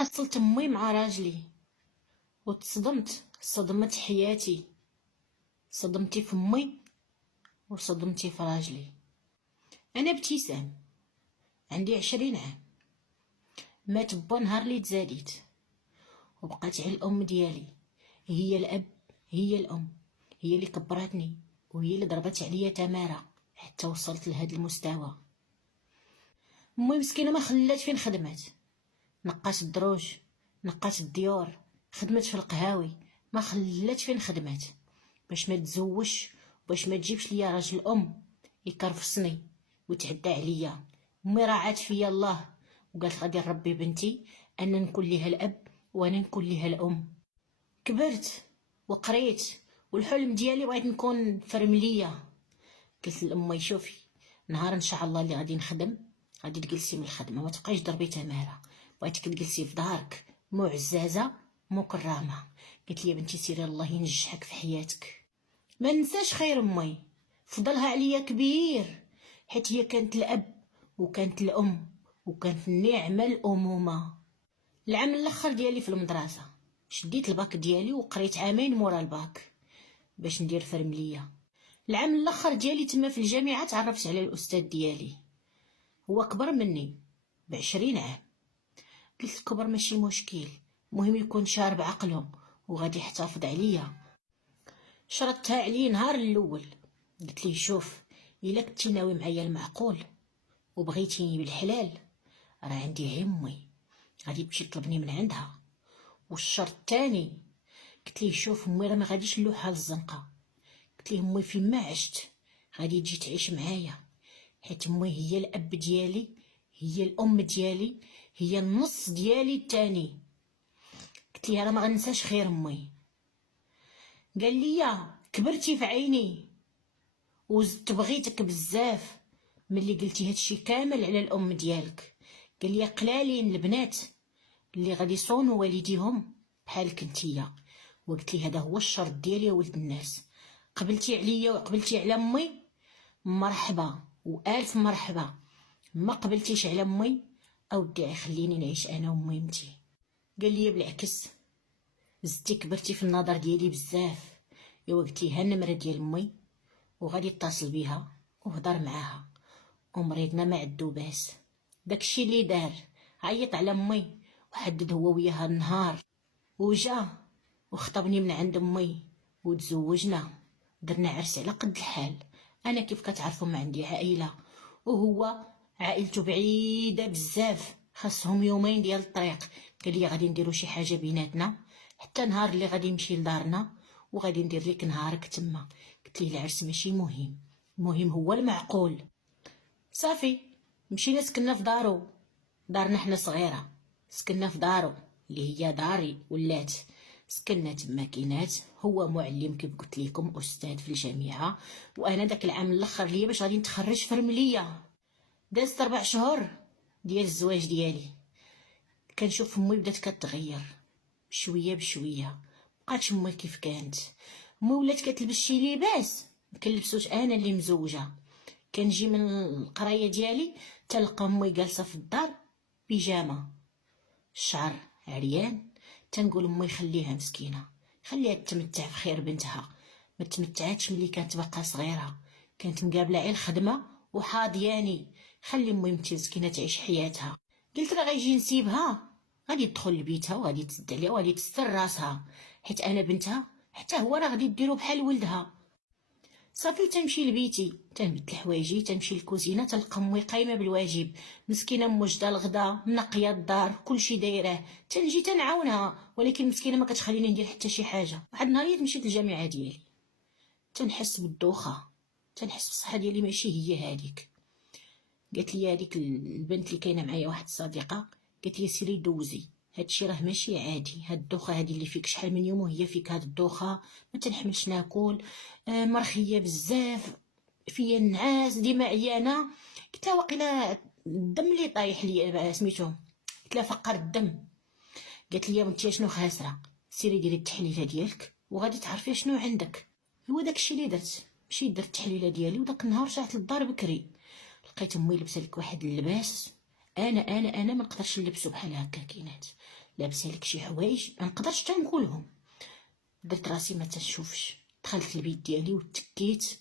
حصلت امي مع راجلي وتصدمت صدمت حياتي. صدمتي في امي وصدمتي في راجلي. انا ابتسام، عندي 20 عام، مات با نهار اللي تزاديت، وبقات على الام ديالي، هي الاب هي الام، هي اللي كبرتني وهي اللي ضربت عليا تماره حتى وصلت لهذا المستوى. امي مسكينه ما خلات فين خدمات، نقات الدروج، نقات الديور، خدمت في القهاوي، ما خلات فين خدمات باش ما تزوجش باش ما تجيبش ليا راجل يكرفصني ويتعدى عليا. امي راعات فيا الله وقالت غادي نربي بنتي انا نكون ليها الاب وانا نكون ليها الام. كبرت وقريت والحلم ديالي بغيت نكون فرمليه. قلت لامي شوفي، نهار ان شاء الله اللي غادي نخدم غادي تجلسي من الخدمه، ما تبقايش ضربي تماره، بغيتك تجلسي في دارك معززه مكرمه. قلت لي بنتي سيري الله ينجحك في حياتك. ما ننساش خير امي، فضلها عليا كبير، حيت هي كانت الاب وكانت الام وكانت نعمه الامومه. العام الاخر ديالي في المدرسه شديت الباك ديالي وقريت عامين مورا الباك باش ندير فرمليه. العام الاخر ديالي تما في الجامعه تعرفت على الاستاذ ديالي، هو كبر مني ب20 عام. قلت الكبر ماشي مشكل، مهم يكون شارب عقله وغادي يحتفظ عليا. شرطتها عليه نهار الاول، قلت ليه شوف، الا كنتي ناوي معايا المعقول وبغيتيني بالحلال راه عندي امي غادي تمشي تطلبني من عندها. والشرط الثاني قلت ليه شوف امي راه ما غاديش نلوحها للزنقه، قلت ليه امي فين ما عشت غادي تجي تعيش معايا، حيت امي هي الاب ديالي، هي الام ديالي، هي النص ديالي الثاني. قلت ليه راه ما غنساش خير امي. قال لي كبرتي في عيني وزدت بغيتك بزاف ملي قلتي هادشي كامل على الام ديالك. قال لي قلالين البنات اللي غادي يصونوا والديهم بحالك نتيا. وقلت لي هذا هو الشرط ديالي يا ولد الناس، قبلتي عليا وقبلتي على امي مرحبا والف مرحبا، ما قبلتيش على امي اودي خليني نعيش انا وامي متي. قال لي بالعكس، زدتي كبرتي في النظر ديالي بزاف، ايوا قلتي ها النمره ديال امي وغادي اتصل بيها وهضر معاها، ومريضنا ما عندو باس. داكشي اللي دار، عيط على امي وحدد هو وياها النهار وجا وخطبني من عند امي وتزوجنا، درنا عرس على قد الحال. انا كيف كتعرفوا ما عندي عائله وهو عائلته بعيده بزاف، خاصهم يومين ديال الطريق. قال لي غادي نديروا شي حاجه بيناتنا حتى نهار اللي غادي نمشي لدارنا وغادي ندير لك نهارك تما. قلت ليه العرس ماشي مهم، المهم هو المعقول. صافي مشينا سكننا في دارو، دارنا حنا صغيره، سكننا في دارو اللي هي داري ولات، سكننا تما كينات. هو معلم كيف قلت لكم، استاذ في الجامعه، وانا داك العام الاخر ليا باش غادي نتخرج فرمليه. دازت 4 شهور ديال الزواج ديالي، كنشوف امي بدات كتغير بشويه بشويه، مبقاتش امي كيف كانت. امي ولات كتلبس شي لباس مكنلبسوش انا اللي مزوجه. كنجي من القرايه ديالي تلقى امي جالسه في الدار بيجامه، الشعر عريان، تنقول امي خليها مسكينه، خليها تتمتع في خير بنتها، ما تمتعاتش ملي كانت باقا صغيره، كانت مقابله على الخدمه وحاضياني، خلي امي مسكينه تعيش حياتها. قلت راه غيجي نسيبها غادي تدخل لبيتها وغادي تسد عليها وغادي تستر راسها، حيت انا بنتها حتى هو راه غادي ديرو بحال ولدها. صافي تنمشي لبيتي تنبدل حوايجي، تنمشي للكوزينه تلقى امي قايمه بالواجب، مسكينه موجده الغدا منقيه الدار كلشي دايره، تنجي تنعاونها ولكن مسكينه ما كتخليني ندير حتى شي حاجه. واحد النهار مشيت للجامعه ديالي تنحس بالدوخه، تنحس بالصحه ديالي ماشي هي هذيك. قالت لي هذيك البنت اللي كاينه معايا واحد الصديقه، قالت لي سيري دوزي هادشي راه ماشي عادي، هاد الدوخه هادي اللي فيك شحال من يوم وهي فيك، هاد الدوخه ما تنحملش ناكل، مرخيه بزاف، فيا النعاس ديما عيانه. قلت لها واقيلا الدم اللي طايح لي سميتو، قلت لها فقر الدم. قالت لي بنتي شنو خاسره، سيري ديري التحليله ديالك وغادي تعرفي شنو عندك. هو داكشي اللي درت، مشيت درت التحليله ديالي وداك النهار رجعت للدار بكري، لقيت امي لبسه لك واحد اللباس انا ما نقدرش نلبسو بحال هكا كينات، لابسه لك شي حوايج ما نقدرش حتى نقولهم. درت راسي ما تنشوفش، دخلت البيت ديالي وتكيت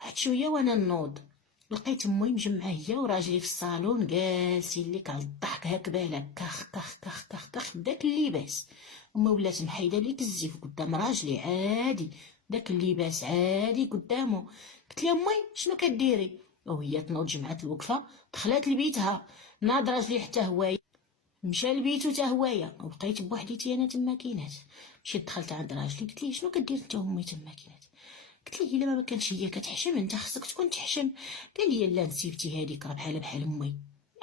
واحد شويه وانا نوض. لقيت امي مجمعه هي وراجلي في الصالون جالسين ليك على الضحك هكذا كخ كخ كخ كخ كخ بداك اللباس. امي ولات محايده ليك الزيف قدام راجلي عادي، داك اللباس عادي قدامه. قلت لها امي شنو كديري؟ وهي تنوض جمعات الوقفه دخلات لبيتها. ناض راجلي حتى هوايا مشى لبيتو حتى هوايا، وبقيت بوحديتي انا تما كينات. مشيت دخلت عند راجلي قلت ليه شنو كدير انت امي تما كينات؟ قلت ليه الا ما كانش هي كتحشم انت خصك تكون تحشم. قال لي لا نسيبتي هذيك راه بحال امي،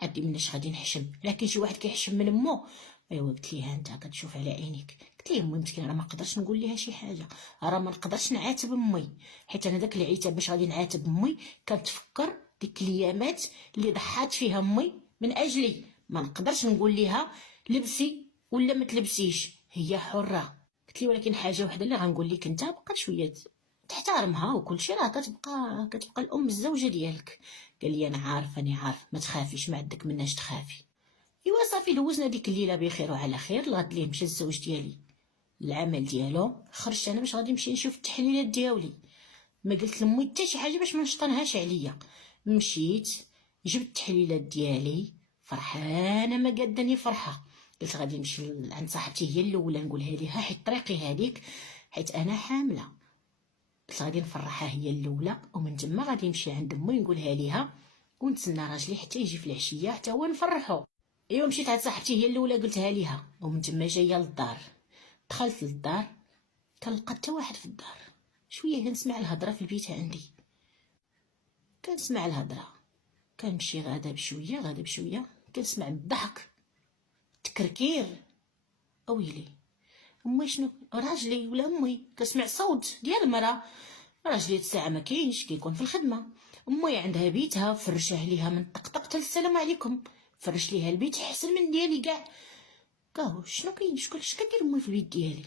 عادي مناش غادي نحشم، لكن شي واحد كيحشم من امو. ايوا قلت ليها انت كتشوف على عينيك. قلت ليه امي مسكينه راه ما نقدرش نقول ليها شي حاجه، راه ما نقدرش نعاتب امي، حيت انا داك العتاب باش غادي نعاتب امي كنتفكر ديك الايامات اللي ضحات فيها امي من اجلي. ما نقدرش نقول ليها لبسي ولا ما تلبسيش، هي حره. قلت لي ولكن حاجه وحده اللي غنقول لك انت بقى شويه تحترمها وكل شيء، راه كتبقى الام الزوجه ديالك. قال لي انا عارف ما تخافيش، ما عندك مناش تخافي. ايوا صافي دوزنا ديك الليله بخير وعلى خير. الغد ليه مشى الزوج ديالي العمل ديالو، خرجت انا باش غادي نمشي نشوف التحليلات ديالي. ما قلت لامي حتى شي حاجه باش ما نشطنهاش عليا. مشيت جبت التحليلات ديالي فرحانه ما قاداني فرحه. قلت غادي نمشي عند صاحبتي هي الاولى نقولها ليها حيت طريقي هذيك، حيت انا حامله. قلت غادي نفرحها هي الاولى، ومن تما غادي نمشي عند امي نقولها ليها، ونتسنى راجلي حتى يجي في العشيه حتى هو نفرحو. ايوا مشيت عند صاحبتي هي الاولى قلتها ليها، ومن تما جايه للدار. دخلت للدار كنلقى حتى واحد في الدار. شويه كنسمع الهضره في البيت عندي، كنسمع الهضره، كنمشي غادا بشويه كنسمع الضحك التكركير. اويلي امي شنو؟ راجلي ولا امي؟ كنسمع صوت ديال المراه. راجلي الساعه ما كاينش، كيكون في الخدمه. امي عندها بيتها فرشه عليها من طقطق حتى السلام عليكم، فرش ليها البيت احسن من ديالي كاع. كاو شنو كاين؟ شكون اش كدير امي في البيت ديالي؟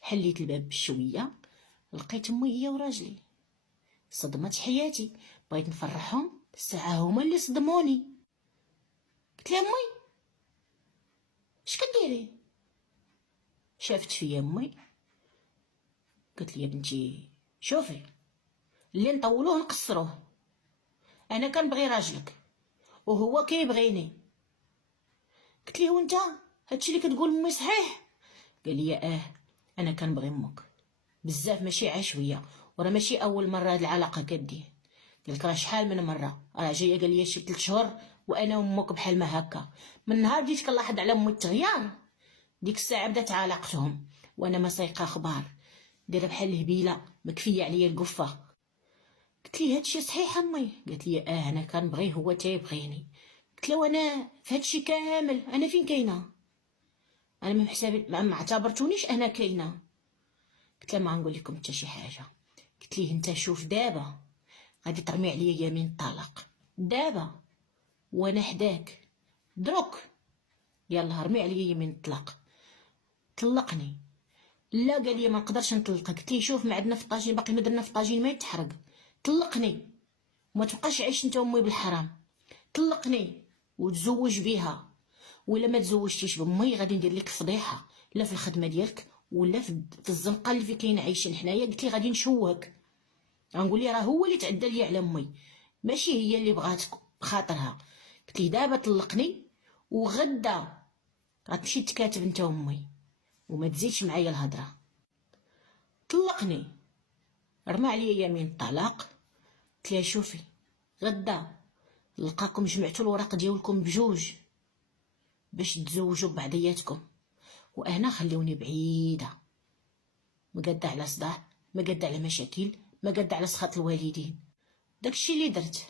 حليت الباب بشويه لقيت امي هي وراجلي. صدمت حياتي، بغيت نفرحهم الساعه هما اللي صدموني. قلت لها امي اش كديري؟ شافت فيا امي قلت لي يا بنتي شوفي، اللي نطولوه نقصروه، انا كنبغي راجلك وهو كيبغيني. قلت ليه وانت هادشي اللي كتقول امي صحيح؟ قال لي انا كنبغي امك بزاف ماشي عشويه، وراه ماشي اول مره هاد العلاقه كدير. قلت راه شحال من مره راه جايه قال لي شي 3 شهور وانا وامك بحال ما هكا. من نهار بديت كنلاحظ على امي التغيار ديك الساعه بدات علاقتهم وانا ما سايقه اخبار، دايره بحال الهبيله مكفيه عليا القفه. قلت لي هادشي صحيح امي؟ قالت لي انا كنبغيه هو تيبغيني. قلت له وانا في هادشي كامل انا فين كاينه؟ انا ما حسابي ما اعتبرتونيش انا كاينه. قلت له ما نقول لكم حتى شي حاجه. قلت ليه انت شوف دابا غادي ترمي عليا يمين الطلاق دابا وانا حداك دروك، يلا رمي عليا يمين الطلاق طلقني. لا قال لي ما نقدرش نطلقك. قلت ليه شوف ما عندنا في الطاجين باقي ما درنا في الطاجين ما يتحرق، طلقني وما تبقاش عايش انت وامي بالحرام. طلقني وتزوج بيها، ولا ما تزوجتيش بامي غادي ندير لك فضيحه، لا في الخدمه ديالك ولا في الزنقه اللي فين كاين عايشين حنايا. قلت لي غادي نشوهك، غنقول لي راه هو اللي تعدى لي على امي ماشي هي اللي بغاتك بخاطرها. قلت لي دابا طلقني وغدا غتمشي تكاتب انت وامي وما تزيدش معايا الهضره. طلقني رمى عليا يمين الطلاق. قلت لها شوفي غدا نلقاكم جمعتوا الوراق ديالكم بجوج باش تزوجوا ببعضياتكم، وانا خليوني بعيده، ما قاده على صداع، ما قاده على مشاكل، ما قاده على سخط الوالدين. داكشي اللي درت،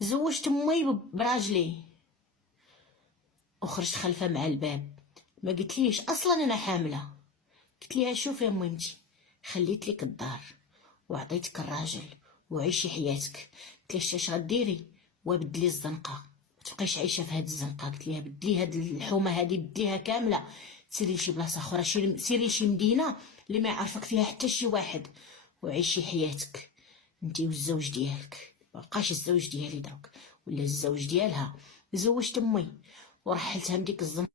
زوجت امي براجلي وخرجت خلفها مع الباب. ما قلتليش اصلا انا حامله. قلت ليها شوفي يا اميمتي خليت لك الدار وعطيتك الراجل وعيشي حياتك. قلت لها اش غديري؟ وبدلي الزنقه، ما تبقيش عايشه في هاد الزنقه. قلت لها بدلي هاد الحومه هادي بدليها كامله، سيري لشي بلاصه اخرى، سيري لشي مدينه اللي ما يعرفك فيها حتى شي واحد وعيشي حياتك انتي والزوج ديالك. مبقاش الزوج ديالي دروك ولا الزوج ديالها. زوجت امي ورحلتها من ديك الزنقه